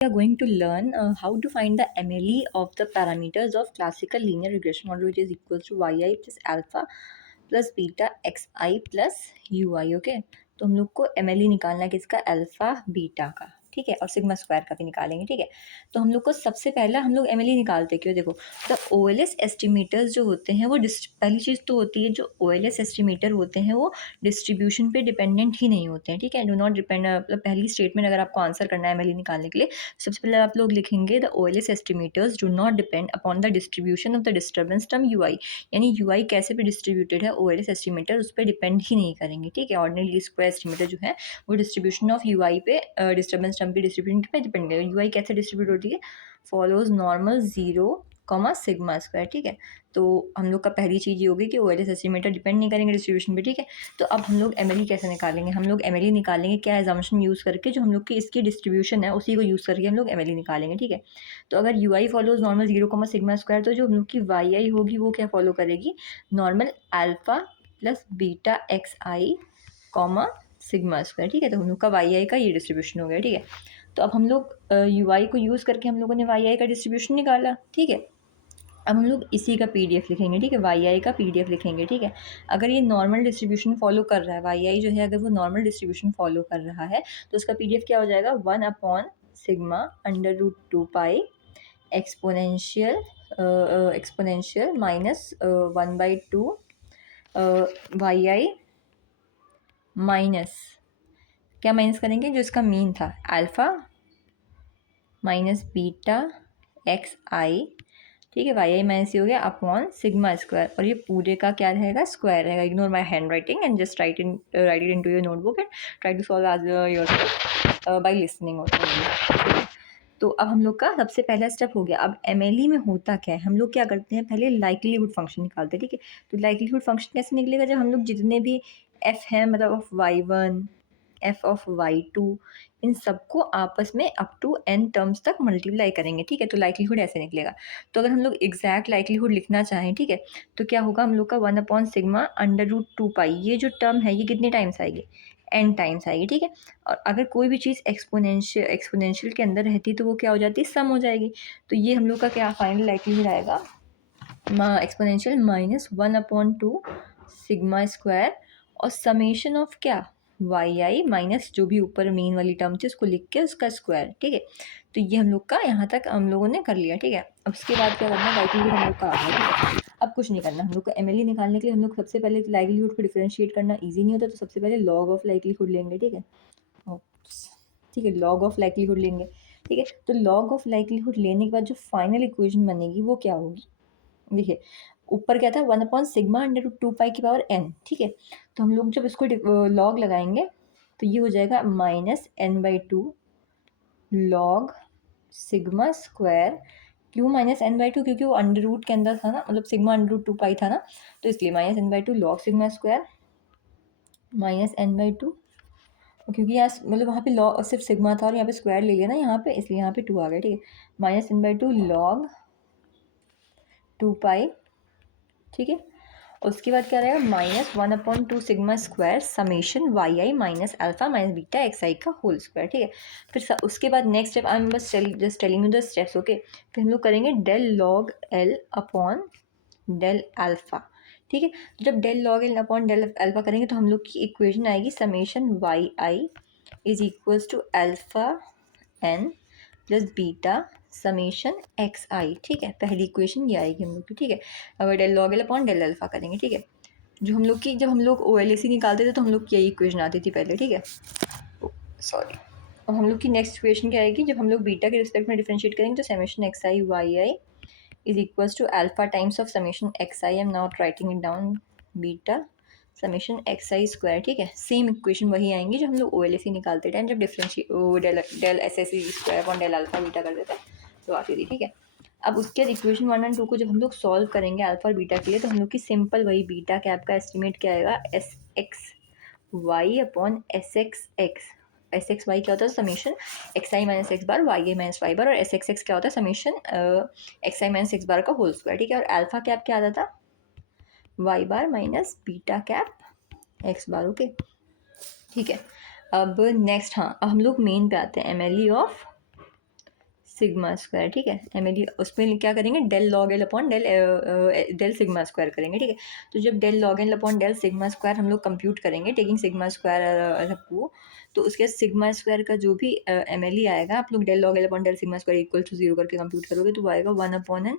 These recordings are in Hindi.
We are going to learn how to find the MLE of the parameters of classical linear regression model, which is equal to yi plus alpha plus beta xi plus ui. Okay, तो हम लोग को MLE निकालना है किसका, अल्फा बीटा का, ठीक है, और सिग्मा स्क्वायर का भी निकालेंगे, ठीक है। तो हम लोग को सबसे पहला हम लोग MLE निकालते क्यों, देखो द OLS एस्टिमेटर्स जो होते हैं वो पहली चीज़ तो होती है, जो OLS एस्टिमेटर होते हैं वो डिस्ट्रीब्यूशन पे डिपेंडेंट ही नहीं होते हैं, ठीक है, डू नॉट डिपेंड। मतलब पहली स्टेटमेंट अगर आपको आंसर करना है MLE निकालने के लिए, सबसे पहले आप लोग लिखेंगे the OLS estimators do not depend upon the distribution of the disturbance term ui, यानी ui कैसे पे डिस्ट्रीब्यूटेड है, OLS एस्टिमेटर उस पर डिपेंड ही नहीं करेंगे, ठीक है। ऑर्डिनरी लीस्ट स्क्वायर एस्टिमेटर जो है वो डिस्ट्रीब्यूशन ऑफ ui पे डिस्टर्बेंस टर्म के डिस्ट्रीब्यूशन पे डिपेंड करेगा। ui कैसे डिस्ट्रीब्यूट होती है, follows normal zero comma sigma square, ठीक है। तो हम लोग का पहली चीज़ ये होगी कि OLS एस्टिमेटर डिपेंड नहीं करेंगे डिस्ट्रीब्यूशन पे, ठीक है। तो अब हम लोग MLE कैसे निकालेंगे, हम लोग MLE निकालेंगे क्या, एजम्पशन यूज़ करके, जो हम लोग की इसकी डिस्ट्रीब्यूशन है उसी को यूज़ करके हम लोग MLE निकालेंगे, ठीक है। तो अगर ui follows normal zero comma sigma square, तो जो हम लोग की yi होगी वो क्या फॉलो करेगी, normal alpha plus beta xi comma sigma square, ठीक है। तो हम लोग का yi का ये डिस्ट्रीब्यूशन हो गया, ठीक है। तो अब हम लोग ui को यूज़ करके हम लोगों ने yi का डिस्ट्रीब्यूशन निकाला, ठीक है। अब हम लोग इसी का PDF लिखेंगे, ठीक है, yi का PDF लिखेंगे, ठीक है। अगर ये नॉर्मल डिस्ट्रीब्यूशन फॉलो कर रहा है, yi जो है अगर वो नॉर्मल डिस्ट्रीब्यूशन फॉलो कर रहा है, तो उसका PDF क्या हो जाएगा, 1/सिग्मा अंडर रूट 2 पाई एक्सपोनेंशियल माइनस 1/2 yi माइनस, क्या माइनस करेंगे, जो इसका मीन था अल्फ़ा माइनस बीटा xi, ठीक है, वाई आई माइनस सी हो गया अपॉन सिग्मा स्क्वायर, और ये पूरे का क्या रहेगा, स्क्वायर रहेगा। Ignore my handwriting and just write it into your notebook and try to solve as your by listening also. तो अब हम लोग का सबसे पहला स्टेप हो गया। अब MLE में होता क्या है, हम लोग क्या करते हैं, पहले लाइकलीहुड फंक्शन निकालते हैं, ठीक है। तो लाइकलीहुड फंक्शन कैसे निकलेगा, जब हम लोग जितने भी f हैं, मतलब of y1 f of y2, इन सबको आपस में अप टू n टर्म्स तक मल्टीप्लाई करेंगे, ठीक है। तो लाइकलीहुड ऐसे निकलेगा। तो अगर हम लोग एग्जैक्ट लाइकलीहुड लिखना चाहें, ठीक है, तो क्या होगा, हम लोग का 1/सिग्मा अंडर रूट 2 पाई, ये जो टर्म है ये कितने टाइम्स आएगी, n टाइम्स आएगी, ठीक है। और अगर कोई भी चीज़ एक्सपोनेंशियल के अंदर रहती है तो वो क्या हो जाती है, सम हो जाएगी। तो ये हम लोग का क्या फाइनल लाइकलीहुड आएगा, एक्सपोनेंशियल माइनस 1/2 सिग्मा स्क्वायर और समेशन ऑफ क्या, yi माइनस जो भी ऊपर मेन वाली टर्म थी उसको लिख के उसका स्क्वायर, ठीक है। तो ये हम लोग का यहाँ तक हम लोगों ने कर लिया, ठीक है। अब उसके बाद क्या करना है, लाइकलीहुड हम लोग का आ गया, ठीक है। अब कुछ नहीं करना, हम लोग को MLE निकालने के लिए हम लोग सबसे पहले तो लाइकलीहुड को डिफरेंशिएट करना ईजी नहीं होता, तो सबसे पहले लॉग ऑफ लाइकलीहुड लेंगे, ठीक है, ठीक है, लॉग ऑफ लाइकलीहुड लेंगे, ठीक है। तो लॉग ऑफ लाइकलीहुड लेने के बाद जो फाइनल इक्वेशन बनेगी वो क्या होगी, देखिए ऊपर क्या था, 1/सिग्मा अंडर रूट 2 पाई की पावर n, ठीक है। तो हम लोग जब इसको लॉग लगाएंगे तो ये हो जाएगा -n/2 लॉग सिग्मा स्क्वायर, क्यों -n/2, क्योंकि वो अंडर रूट के अंदर था ना, मतलब सिग्मा अंडर रूट 2 पाई था ना, तो इसलिए -n/2 log sigma square -n/2, क्योंकि यहाँ मतलब वहाँ पे लॉग सिर्फ सिग्मा था और यहाँ पे स्क्वायर ले लिया ना यहाँ पे, इसलिए यहाँ पे 2 आ गया, ठीक है, -n/2 लॉग 2 पाई, ठीक है। उसके बाद क्या रहेगा, -1/2 sigma square summation yi minus alpha minus beta xi का होल स्क्वायर, ठीक है। फिर उसके बाद नेक्स्ट स्टेप, आई एम बस just telling you the steps, okay. फिर हम लोग करेंगे del log l upon del alpha, ठीक है। तो जब del log l upon del alpha करेंगे तो हम लोग की इक्वेशन आएगी समेशन yi is equals to alpha n plus beta summation xi, ठीक है। पहली इक्वेशन ये आएगी हम लोग की, ठीक है। अगर del log L upon del alpha करेंगे, ठीक है। जो हम लोग की, जब हम लोग OLAC निकालते थे तो हम लोग की यही इक्वेशन आती थी पहले, ठीक है, सॉरी। और हम लोग की नेक्स्ट इक्वेशन क्या आएगी, जब हम लोग बीटा के रिस्पेक्ट में डिफरेंशिएट करेंगे तो summation xi yi is equals to alpha times of summation xi, I am not writing it down, beta summation xi square, ठीक है। सेम इक्वेशन वही आएंगी जो हम लोग OLAC निकालते टाइम जब differentiate del SSE square upon del alpha beta करते थे तो आती थी, ठीक है। अब उसके बाद इक्वेशन 1 और 2 को जब हम लोग सॉल्व करेंगे अल्फा और बीटा के लिए, तो हम लोग की सिंपल वही बीटा कैप का एस्टिमेट क्या आएगा, SXY अपॉन SXX, SXY क्या होता है, समेशन XI माइनस एक्स बार YI माइनस वाई बार, और SXX क्या होता है, समेशन XI माइनस एक्स बार का होल स्क्वायर, ठीक है। और अल्फा कैप क्या आता था, वाई बार माइनस बीटा कैप एक्स बार, ओके, ठीक है। अब नेक्स्ट, हाँ, अब हम लोग मेन पे आते हैं, MLE ऑफ सिग्मा स्क्वायर, ठीक है। एमएलई उसमें क्या करेंगे, del log L upon del sigma square करेंगे, ठीक है। तो जब del log L upon del sigma square हम लोग कंप्यूट करेंगे टेकिंग सिग्मा स्क्वायर सबको, तो उसके सिग्मा स्क्वायर का जो भी एमएलई आएगा, आप लोग del log L upon del sigma square equal to 0 करके कंप्यूट करोगे तो वो आएगा 1 upon n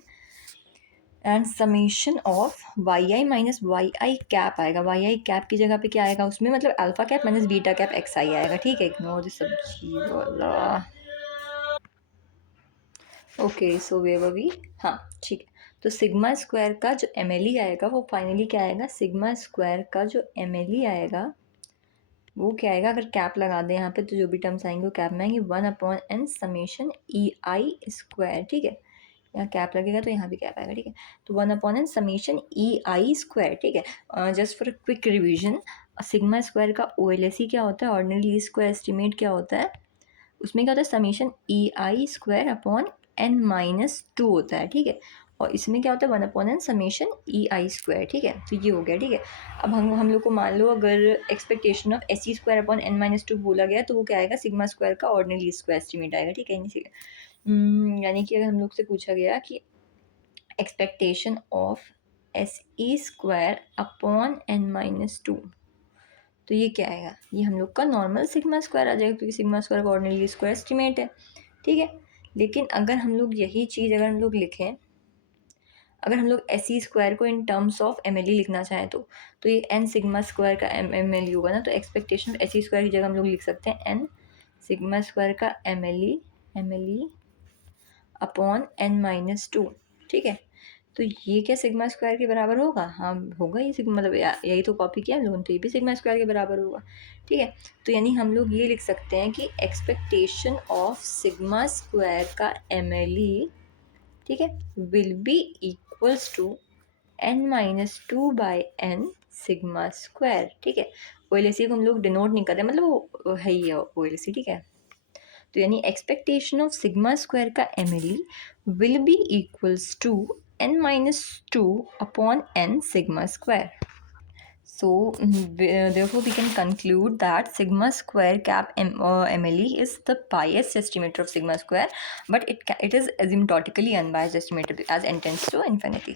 and summation of y i minus y i cap आएगा। वाई आई कैप की जगह पे क्या आएगा उसमें, मतलब alpha cap minus beta cap x i आएगा, ठीक है। इग्नोर दिस सब्जी वाला। Okay so way were we, हाँ ठीक है। तो सिग्मा स्क्वायर का जो एमएलई आएगा वो फाइनली क्या आएगा, सिग्मा स्क्वायर का जो एमएलई आएगा वो क्या आएगा, अगर कैप लगा दें यहाँ पे तो जो भी टर्म्स आएंगे वो कैप में आएंगे 1 अपॉन एन समेशन ई आई स्क्वायर, ठीक है। यहाँ कैप लगेगा तो यहाँ भी कैप आएगा, ठीक है। तो 1 अपॉन एन समेशन ई आई स्क्वायर, ठीक है। Just for quick revision, sigma square का ओ एल एस ई क्या होता है, ऑर्डिनरी लीस्ट स्क्वायर एस्टिमेट क्या होता है, उसमें क्या होता है समीशन ई आई स्क्वायर अपॉन एन माइनस 2 होता है, ठीक है। और इसमें क्या होता है 1 अपॉन एन समेशन ई आई स्क्वायर, ठीक है। तो ये हो गया, ठीक है। अब हम लोग को मान लो अगर expectation of S E square upon N minus 2 बोला गया तो वो क्या आएगा, सिग्मा स्क्वायर का ऑर्डिनरी स्क्वायर एस्टिमेट आएगा, ठीक है। यानी कि अगर हम लोग से पूछा गया कि expectation of S E square upon N minus 2, तो ये क्या आएगा, ये हम लोग का नॉर्मल सिग्मा स्क्वायर आ जाएगा क्योंकि सिग्मा स्क्वायर का ऑर्डिनरी स्क्वायर एस्टिमेट है, ठीक है। लेकिन अगर हम लोग यही चीज़ अगर हम लोग लिखें, अगर हम लोग एस ई स्क्वायर को in terms of M L E लिखना चाहें तो ये एन सिग्मा स्क्वायर का एम एल ई होगा ना, तो expectation of S E square की जगह हम लोग लिख सकते हैं एन सिग्मा स्क्वायर का M L E upon N minus 2, ठीक है। तो ये क्या सिग्मा स्क्वायर के बराबर होगा, हाँ होगा ये सिग्मा, मतलब यही तो कॉपी किया हम लोगों ने, तो ये भी सिग्मा स्क्वायर के बराबर होगा, ठीक है। तो यानी हम लोग ये लिख सकते हैं कि एक्सपेक्टेशन ऑफ सिग्मा स्क्वायर का एम एल ई, ठीक है, will be equals to N minus 2 by N sigma square, ठीक है। ओ एल एस सी को हम लोग डिनोट नहीं कर रहे, मतलब वो है ही है ओ एल एस सी, ठीक है। तो यानी एक्सपेक्टेशन ऑफ सिग्मा स्क्वायर का M L E will be equals to n minus 2 upon n sigma square. So therefore we can conclude that sigma square cap MLE is the biased estimator of sigma square, but it is asymptotically unbiased estimator as n tends to infinity.